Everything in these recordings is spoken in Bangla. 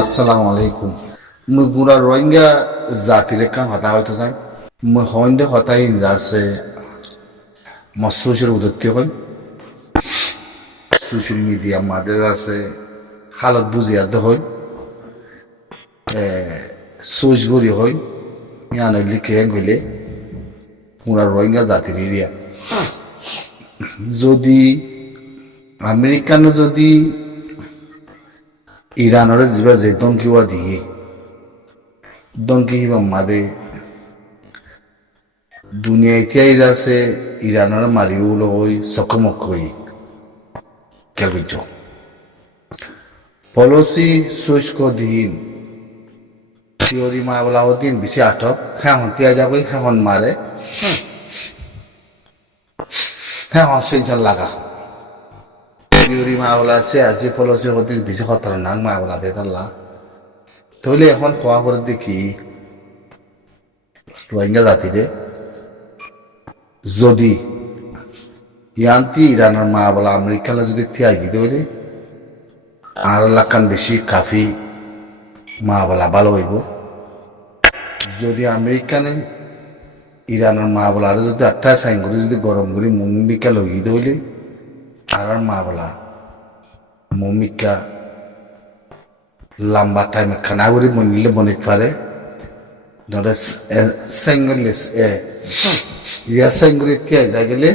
আসসালামু আলাইকুম। মই গুড়া রোহিঙ্গা জাতির কাম হতা হয়তো চাই মই হইন্দে হতাই যাচ্ছে মৎস্যের উদত্তি হয় সোশ্যাল মিডিয়া মাঝে আছে হালত বুঝিয়াতে হয় সোচ গড়ি হয় ইয়ানো লিখে গেলে গুড়া রোহিঙ্গা জাতির এরিয়া যদি আমেরিকানো যদি ইরানের যা যে দংকিওয়া দিয়ে দংকি হিবা মাদে দুনিয়া ইতিয়াই যাচ্ছে ইরানের মারিউল হই সকমক হই কেলবিজ পলিসি শুষ্ক দিন থিওরি মাবলা দিন বেশি আটক হ্যাঁ তিয়া যাবে হ্যাঁ মারে হ্যাঁ সেনশন লাগা থিওরি মাবলা সে আছে পলিসি হতে বেশি খতরনাক মাবলা দে তাল্লা তাহলে এখন খোয়া করে দেখি রোহিঙ্গা জাতিরে যদি ইয়ান্তি ইরানের মা বলা আমেরিকানে যদি তিয়াই গিয়ে হইলে আর লাখান বেশি কাফি মা বলা ভালো হইব যদি আমেরিকানে ইরানের মা বলা আর যদি আটটা সাইন করে যদি গরম করে মমিকা লই হইলে আর মা বলা মমিকা লম্বা টাইমে খানা করে মনিলে বনিতে পারে ধরে সেঙ্গলেস ইয়া সেঙ্গুরি তিয়া যা গেলে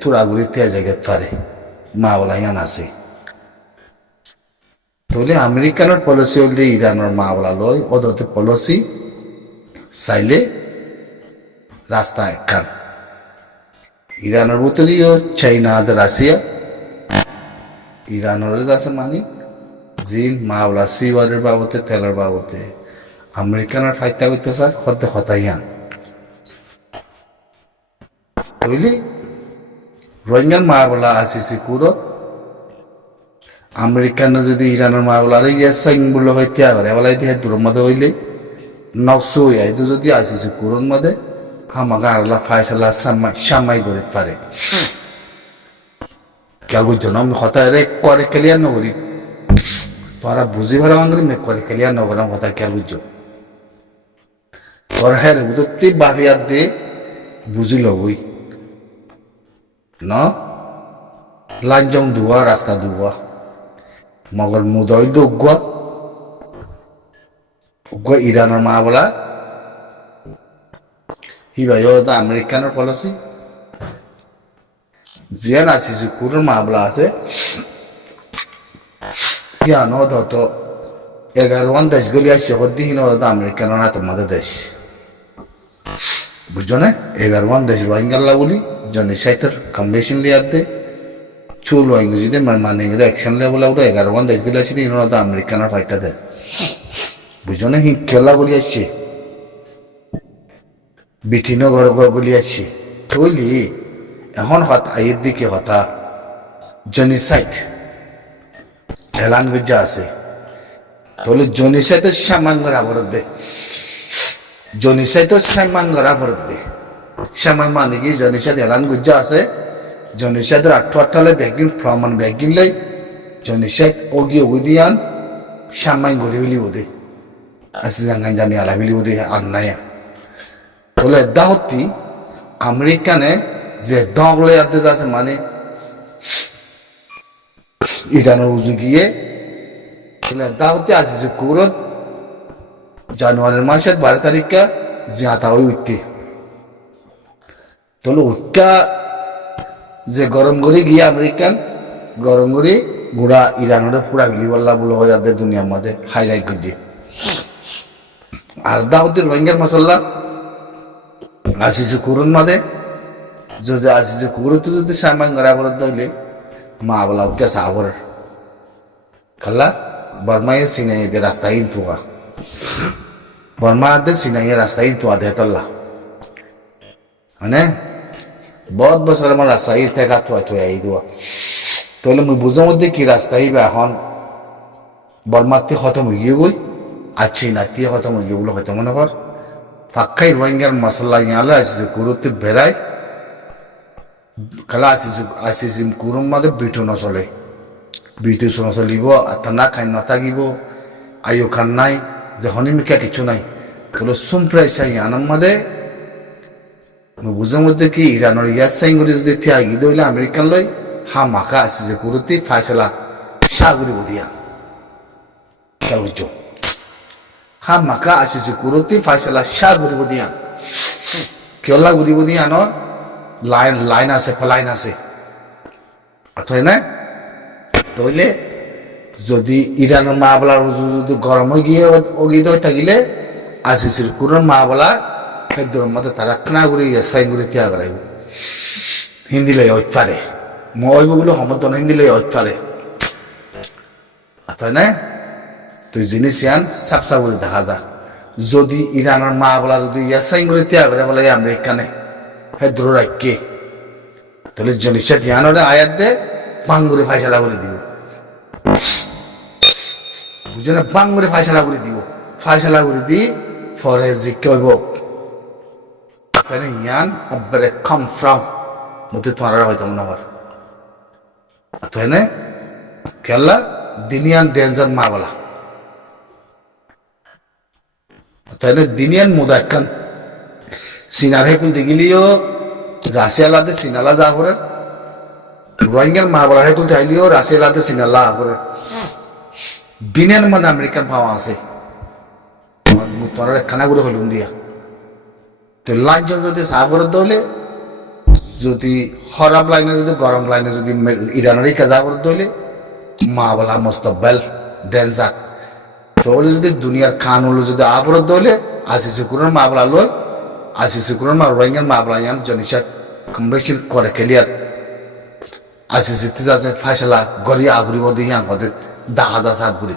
থোড়াগুড়ি তিয়া জায়গায় পারে মা বলা ইয়ান আছে তাহলে আমেরিকানের পলিসি হলে ইরানের মা বলা লয় ওদের পলিসি চাইলে রাস্তা একখান ইরানের বোতলিও চাইনা রাশিয়া ইরানের আছে মানে জিন মা বলা সিওয়ারের বাবতে তেলের বাবতে আমেরিকানের ফাইতা হইতে স্যার খতে খতাইয়ান তৈলি রোহিঙ্গার মা বলা আসিসি কুরো আমেরিকানে যদি ইরানের মা বলা রে সাইন বললো হইতে করে বলা ইতিহাস দূরের মধ্যে হইলে নকশো হইয়া যদি আসিসি কুরোর মধ্যে হামাকা আল্লাহ ফায়সাল্লাহ সামাই করে পারে কেউ বুঝছো না আমি হতায় রে করে ক্লিয়ার নগরি তোরা বুঝি ভালো আঙ্গুলি মে করে ক্লিয়ার নগরাম হতায় কেউ বুঝছো তোর হ্যাঁ বুঝতে বাহিয়াত দে বুঝিল ওই ন লাঞ্জং দুয়া রাস্তা দুয়া মগর মুদল দুগুয়া উগুয়া ইরানের মা বলা হিবাই দা আমেরিকানের পলিসি জিয়ান আসিস কুরুর মা বলা আছে ইয়ান ধত 11 দেশ গুলি আসছে হদ্দিহীন আমেরিকানের হাতের মধ্যে দেশ বুঝছো না 11 দেশ রোহিঙ্গাল্লা বলি জনে সাইতের কনভেনশন লিয়াতে চুল রোহিঙ্গা যদি মানে অ্যাকশন লেভেল আউট 11 দেশ গুলি আসছে ইনো আমেরিকানের ফাইটা দেশ বুঝছো না হি খেলা বলি আসছে বিঠিনো ঘর গুলি আসছে তৈলি এখন হতা আইয়ের দিকে হতা জেনিসাইড এলান গুজা আছে তাহলে জেনিসাইডের সামাঙ্গরা ভরত দে জেনিসাইডের সামাঙ্গরা ভরত দে সামাং মানে কি জেনিসাইড এলান গুজা আছে জেনিসাইডের 88 ব্যাগিং প্রমাণ ব্যাগিং লাই জেনিসাইড ওগি উদিয়ান সামাং গরি হলি ওদে আসি জাঙ্গান জানি আলা হলি ওদে আন্নায়া তাহলে দাহতি আমেরিকানে যে দগলে আদে যাচ্ছে মানে ইরানের উজু গিয়ে দাওতে আসিছে কুরত জানুয়ারির মাসের 12 তারিখে জিয়াতা হয়ে উঠতে তাহলে উঠটা যে গরম করে গিয়ে আমেরিকান গরম করে গুড়া ইরানের পুরা গিলি বললা বলে হয় যাদের দুনিয়ার মধ্যে হাইলাইট করছে আর দাওতে রোহিঙ্গার মশলা আসিছে কুরুন মাদে যদি আসিছে কুরুত যদি সামান গড়া করে দিলে মা বলা উঠে সাগর খালা বর্মায় সিনাই দে রাস্তা ইনতুয়া বর্মা দে সিনাই রাস্তা ইনতুয়া দে তল্লা মানে বহুত বছর আমার রাস্তা ই থেকে তুয়া তুয়া এই দুয়া তাহলে মুই বুঝার মধ্যে কি রাস্তা ইবা এখন বর্মাতে খতম হয়ে গই আছি না তিয়া খতম হয়ে বলে হয়তো মনে কর পাক্কাই রোহিঙ্গার মশলা ইয়ালে আসিছে কুরুতে বেড়ায় খালা আসিছে কুরুম মাদে বিটু নচলে বিটু নচলিব আতনা খাই নথাকিব আইও খান নাই যে হনিমিকা কিছু নাই বলে সুম্প্রাই সাই আনাম মাদে বুঝার মধ্যে কি ইরানের ইয়াস সাইন করে যদি ত্যাগি দইলে আমেরিকান লই হা মাকা আছে যে কুরুতি ফাইসলা সাগরি বদিয়া খেয়াল বুঝছো হা মাকা আছে যে কুরুতি ফাইসলা সাগরি বদিয়া কেলা গুরি বদিয়া ন লাইন আছে ফলাইন আছে অথয় না তইলে যদি ইরানের মা বলার যদি গরম হয়ে গিয়ে অগিত হয়ে থাকিলে আসিসির কুরন মা বলা খাদ্যর মধ্যে তারা কানা করে সাইন করে ত্যাগ রাখব হিন্দি লাই হইতে পারে মইব বলে সমর্থন হিন্দি লাই হইতে পারে তাই না তুই জিনিস ইয়ান সাপসা করে দেখা যা যদি ইরানের মা বলা যদি সাইন করে ত্যাগ করে বলে আমেরিকানে খাদ্য রাখকে তাহলে জিনিসটা ধ্যান ওরা আয়াত দে বাঙ্গুরে ফাইসলা করে দিব বুঝে না বাঙ্গুরে ফাইসলা করে দিব ফাইসলা করে দি ফরে জি কইব তাহলে ইয়ান আব্বারে কাম ফ্রম মধ্যে তোমার হয়তো মনে হবার তাই না খেলা দিনিয়ান ডেঞ্জার মা বলা তাই না দিনিয়ান মুদাক্কান সিনার হেকুল দেখিলিও রাশিয়ালাতে সিনালা যা করে রোহিঙ্গার মা বলা হেকুল চাইলিও রাশিয়ালাতে সিনালা করে দিনের মধ্যে আমেরিকান পাওয়া আছে তোমার খানা করে হলুন দিয়া তো লাইন যদি সাগর দলে যদি খরাব লাইনে যদি গরম লাইনে যদি ইরানের কাজা করে দলে মা বলা মোস্তকবেল ডেঞ্জার তো যদি দুনিয়ার খান হলো যদি আবরত দলে আসিসে কুরন মা বলা লয় আসিসে কুরন মা রোহিঙ্গার মা বলা ইয়ান জনিশাত কম্বেশন করে ক্লিয়ার আসিসে তিজাসে ফাইসলা গড়িয়া আগুরি বদি ইয়ান হতে দেখা যা সাত ঘুরি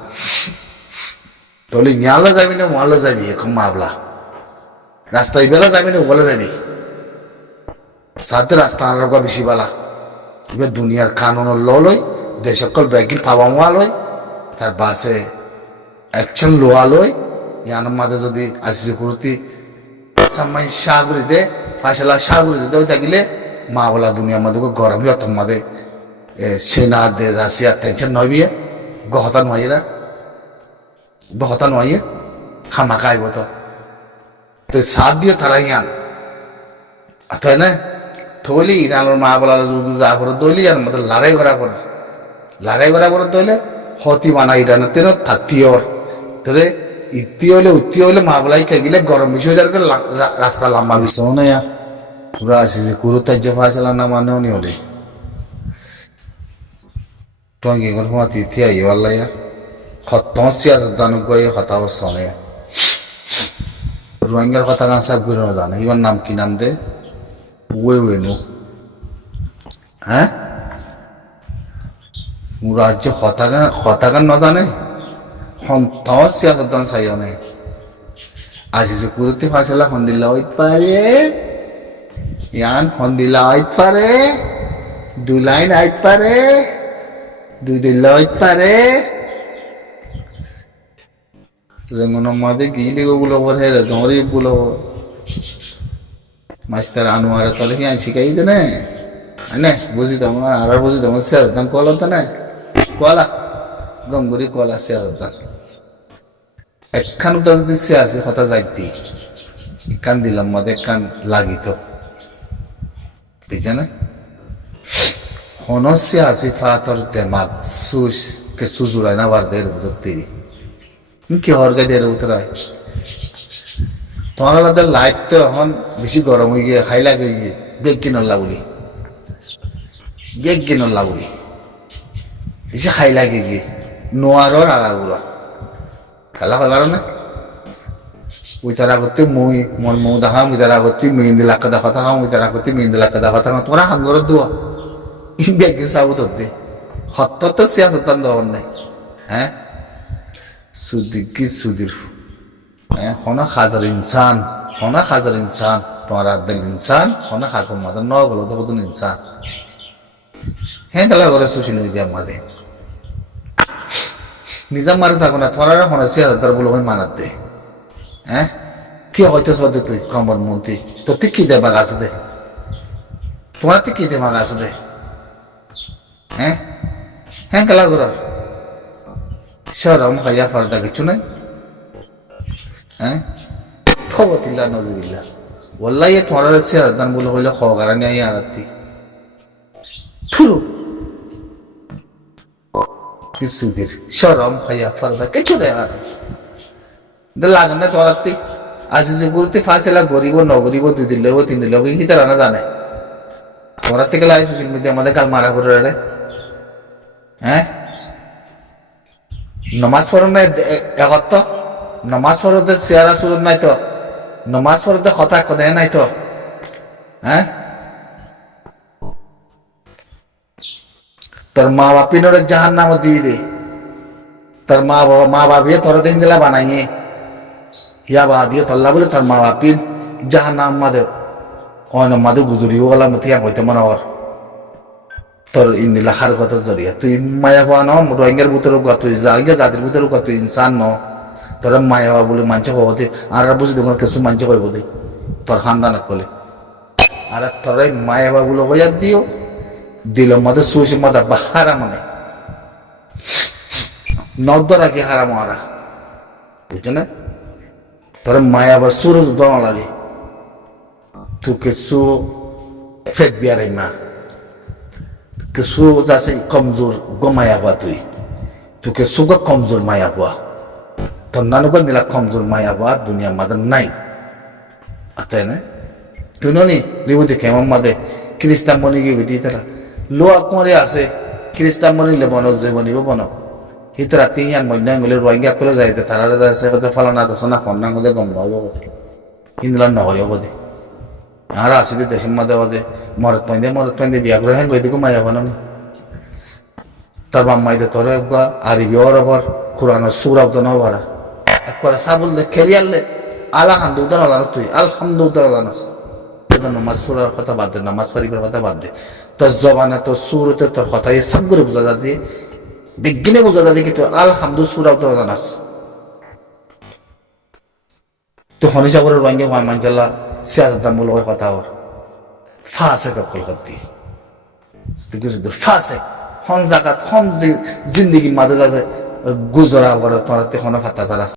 তাহলে ইয়ালা যাবি না মহল্লা যাবি এখন মাবলা রাস্তায় বেলা যাবি না ওবেলা যাবি সাথে রাস্তা আনার বেশি বালা এবার দুনিয়ার কানুন লই যে সকল ব্যাগির পাওয়া মোয়া লই তার বাসে অ্যাকশন লোয়া লই ইয়ানোর মাঝে যদি আসিসে কুরুতি সামাই সাগরি দে ফাইসলা সাগরি দে ওই থাকিলে মা বলা দুনিয়ার মধ্যে গরম হতো মাঝে সেনা দে রাশিয়া টেনশন নয় বিয়ে গহতা নয় বহতা নয় হামাকা আইব তো সাথ দিয়ে তারা ইয়ান তাই না থলি ইরানোর মা বলার যদি যা করে দলি আর মতো লড়াই করা করে দলে হতি মানা ইরানের তেন থাকতিওর তোরে ইতি হলে মা বলাই গেলে গরম বেশি হয়ে যাবে রাস্তা লম্বা বেশি না পুরা আসিছে কুরু তাজ্য ফাইসলা না মানেও নি হলে টঙ্গি করে হুমাতি থিয়াই আল্লাহ হতমসিয়া জানো গই হতাও সনে রোহিঙ্গার কথা গান সব করে জানে ইবার নাম কি নাম দে ওয়েনো হ্যাঁ রাজ্য হতাগান ন জানে হতমসিয়া জান সাইনে আসিছে কুরুতে ফাইসলা হন্দিল্লা হইত পারে ইয়ান হন্দিল্লা হইত পারে দুই লাইন আইত পারে দুই দিল্লা হইত পারে রেঙ্গনের মাঝে গিয়ে গুলো বলে ধরে গুলো মাস্টার আনোয়ারে তাহলে কি শিখাই দে না বুঝি তো আমার আর বুঝি তো আমার শেয়ার কলা তো না কলা গঙ্গুরি কলা শেয়ার একখান যদি সে আছে কথা যাইতি কান দিলাম মাঝে কান লাগিত বুঝছে না হনসে আছে ফাতর দেমাগ সুস কে সুজুরাই না বার দের বুঝতে কি হরগাই দিয়ে উতরায় তোমার আলাদা লাইট তো এখন বেশি গরম হয়ে গিয়ে হাই লাগে গিয়ে বেগ কিনর লাগুলি বেশি হাই লাগে গিয়ে নোয়ারর আগাগুলা খেলা হয় কারণে ওই তারা করতে মই মন মৌ দেখাম ওই তারা করতে মেহেন্দি লাক্কা দেখা থাকাম ওই তারা করতে মেহেন্দি লাক্কা দেখা থাকাম তোরা হাঙ্গর দোয়া ই বেগিন সাবুত হতে হত্য তো সিয়াসত দেওয়ার নাই হ্যাঁ সুদির হনা হাজার ইনসান তোমার আদিল ইনসান হনা হাজার মাদার ন বলো তো কত ইনসান হ্যাঁ তাহলে বলে সোশ্যাল মিডিয়ার মাঝে নিজাম মারে থাকো না তোমার হনা 6,000 বলে মানাত দে হ্যাঁ কি হইতে সদে তুই কম্বর মন্ত্রী তোর তুই কি দে বাগ আছে দে তোমার তুই কি দে বাগ আছে দে হ্যাঁ খেলা করার শরম হায়া ফারদা কিছু নাই হ্যাঁ থবতিল্লা নজুবিল্লা ওয়াল্লাহি তোমার সিয়াদান বলে হইলে খগারানি আই আরাতি থুরু কিছুদের শরম হায়া ফারদা কিছু নাই আর লাগান না তোমার আসিছে গুরুতে ফাঁসেলা গরিব নগরিব 2 দিন লব 3 দিন লব কি তারা না জানে তোরা থেকে লাই সোশ্যাল মিডিয়া আমাদের কাল মারা করে রে হ্যাঁ নমাজ পড়ন নাই একত্র নমাজ পড়তে চেহারা সুরত নাই তো নমাজ পড়তে কথা কথা নাই তো হ্যাঁ তোর মা বাপিনরে জাহান নাম দিবি দে তোর মা বাপিয়ে তোর দিন দিলা বানাইয়ে হিয়া বাদিয়ে তল্লা বলে তোর মা বাপির জাহান নাম মাদে অন মাদে গুজরিও গলা মতি হইতে মনে হর তোর ইন্দি লাখার কথা জড়িয়া তুই মায়া হওয়া ন রোহিঙ্গার ভিতরে তুই রোহিঙ্গা জাতির ভিতরে তুই ইনসান ন তোর মায়া হওয়া বলে মানছে হতে আর বুঝি তোমার কিছু মানছে কইব দে তোর খানদান কলে আর তোর মায়া হওয়া বলে বইয়া দিও দিল মধ্যে সুইস মাদা বাহারা মানে নদরা কি হারা মারা বুঝছো না তোর মায়া বা সুর দম লাগে তুই কিছু ফেক বিয়ারে মা কিছু যাচ্ছে কমজোর গমায়া বা তুই কিছু কমজোর মায়া বা তোর নানুকা দিলা কমজোর মায়া বা দুনিয়া মাদের নাই আতাই না তুই নি রিবুতে কেমন মাদে খ্রিস্টান মনি গিয়ে বেটি তারা লোয়া করে আছে খ্রিস্টান মনিলে বন যে বনিব বন হিতরা তিন মন্যা গলে রোহিঙ্গা করে যাইতে তারা যাচ্ছে ফালানা দশনা খন্না গদে গম নহব ইন্দুলান নহব বোধে আর আসিতে দেশের মাঝে বাদে মরত পাইন্দে বিয়া করে হ্যাঁ গইদিকে মায়া বানানো তার বাম্মাইতে তোর একবার আরবি ওর আবার কোরআনের সুরাব তো না ভরা একবার সাবল দে খেলিয়ালে আলহামদুলিল্লাহ জানো তুই আলহামদুলিল্লাহ জানাস নামাজ পড়ার কথা বাদ দে নামাজ পড়িবার কথা বাদ দে তোর জবানে তোর সুরতে তোর কথা সব করে বোঝা যাচ্ছে বিজ্ঞানে বোঝা যাচ্ছে কি তুই আলহামদুলিল্লাহ সুরাব তো জানাস তো হনিসাগরের রোহিঙ্গা মানজাল্লা সিয়াসতমূলক কথা ওর ফাঁসে কল করতে ফাঁসে হন জাগাত হন জিন্দগির মাঝে যাচ্ছে গুজরা করে তোমার তেখনো ফাতা যারা